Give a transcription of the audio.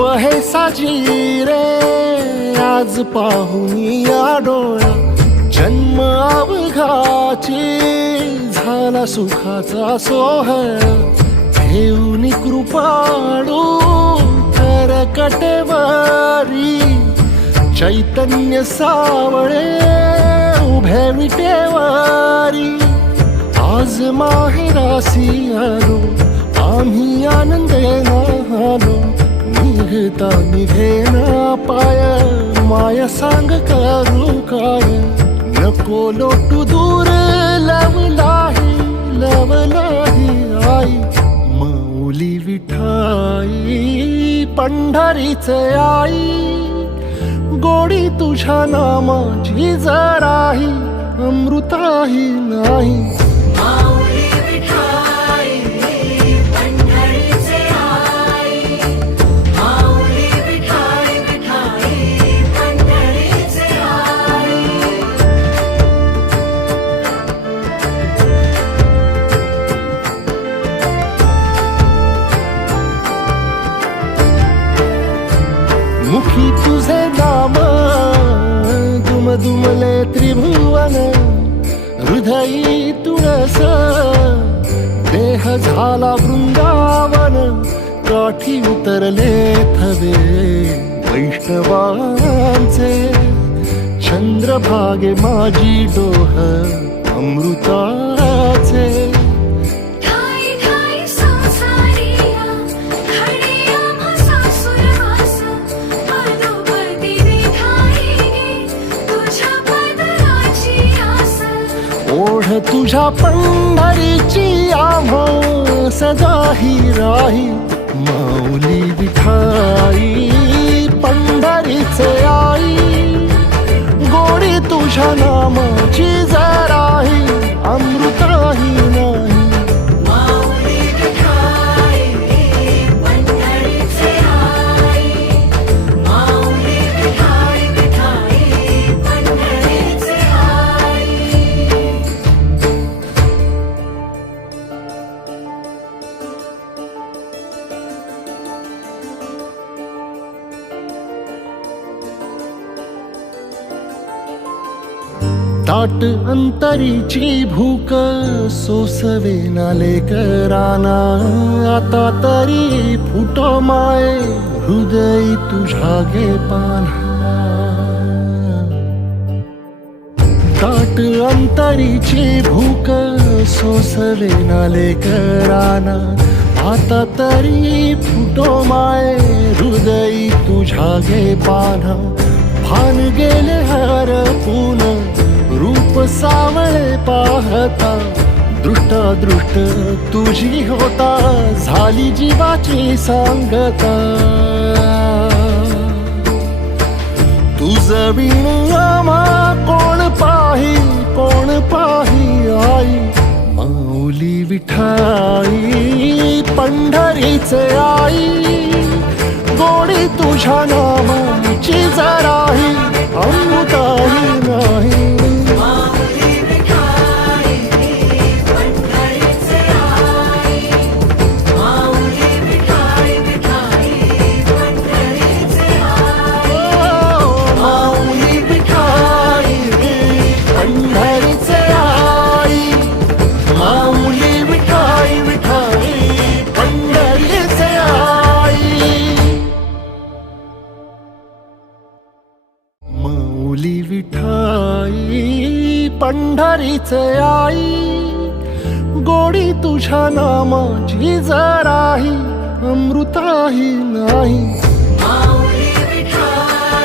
रूप हे साजी रे आज पाहुनी या डोळ्या जन्म अवघाची झाला सुखाचा सोहळा घेऊन कृपाळू कर कटेवारी चैतन्य सावळे उभे विटेवारी आज माहेरासी आलो आम्ही आनंदेना आलो निघता निघेना पाय माया सांग करू काय नको लोटू दूर लवलाही आई माऊली विठाई पंढरीचे आई गोडी तुझ्या नामाची जराही अमृताही नाही माऊली विठाई पंढरीचे आई माऊली विठाई विठाई पंढरीचे आई मुखी तुझे नाम दुमदुमले त्रिभुवन हृदयी तुळस देह झाला वृंदावन काठी उतरले थवे वैष्णवांचे चंद्रभागे माझी डोह अमृताचे ठाई ठाई संसारिया खडिया म्हसा सुरवास पदोपदी विठाई गे तुझ्या पदराची आस ओढ तुझ्या पंढरीची आम्हा सदाही राही माऊली विठाई पंढरीचे आई गोडी तुझ्या नामाची जराही अमृताही नाही माऊली विठाई पंढरीचे आई माऊली विठाई विठाई पंढरीचे आई ताट अंतरीची भूक सोसवे नाले कराना आता तरी फुटो माये हृदय तुझ्या गे पान्हा ताट अंतरीची भूक सोसवे नाले कराना आता तरी फुटो माये हृदय तुझ्या गे पान्हा भान गेले हरपून रूप सावळे पाहता दृष्ट तुझी होता झाली जीवाची सांगता तुझ विण आम्हा कोण पाही आई माऊली विठाई पंढरीचे आई गोडी तुझ्या नामाची जराही अमृताही नाही माऊली विठाई पंढरीचे आई माऊली विठाई विठाई पंढरीचे आई माऊली विठाई पंढरीचे आई माऊली विठाई विठाई पंढरीचे आई माऊली विठाई पंढरीचे आई गोडी तुझ्या नामाची जराही अमृताही नाही माऊली विठाई